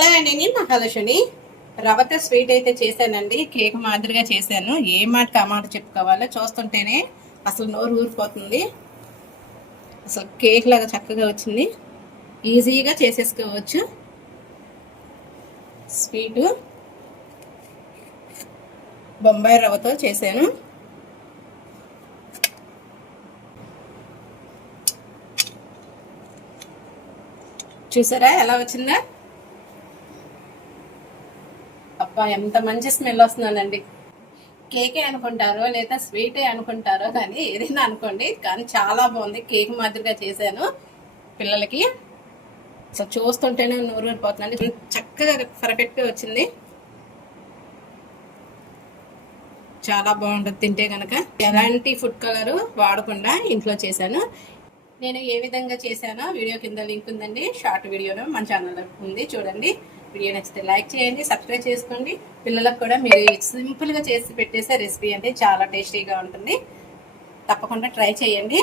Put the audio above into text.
Hello అండి, నేను మహాలక్ష్మి. రవ్వతో స్వీట్ అయితే చేశానండి. కేక్ మాదిరిగా చేశాను. ఏ మాట ఆ మాట చెప్పుకోవాలో చూస్తుంటేనే అసలు నోరు ఊరిపోతుంది. అసలు కేక్ లాగా చక్కగా వచ్చింది. ఈజీగా చేసేసుకోవచ్చు. స్వీటు బొంబాయి రవ్వతో చేశాను. చూసారా ఎలా వచ్చిందా? అబ్బా, ఎంత మంచి స్మెల్ వస్తుందండి. కేకే అనుకుంటారో లేదా స్వీటే అనుకుంటారో కానీ ఏదైనా అనుకోండి, కానీ చాలా బాగుంది. కేక్ మాదిరిగా చేశాను పిల్లలకి. సో చూస్తుంటేనే నోరు ఊరిపోతుందండి. చక్కగా పర్ఫెక్ట్గా వచ్చింది. చాలా బాగుంటుంది తింటే కనుక. ఎలాంటి ఫుడ్ కలర్ వాడకుండా ఇంట్లో చేశాను. నేను ఏ విధంగా చేశానో వీడియో కింద లింక్ ఉందండి. షార్ట్ వీడియోలో మన ఛానల్లో ఉంది, చూడండి. వీడియో నచ్చితే లైక్ చేయండి, సబ్స్క్రైబ్ చేసుకోండి. పిల్లలకు కూడా మీరు సింపుల్గా చేసి పెట్టేసే రెసిపీ అంటే చాలా టేస్టీగా ఉంటుంది. తప్పకుండా ట్రై చేయండి.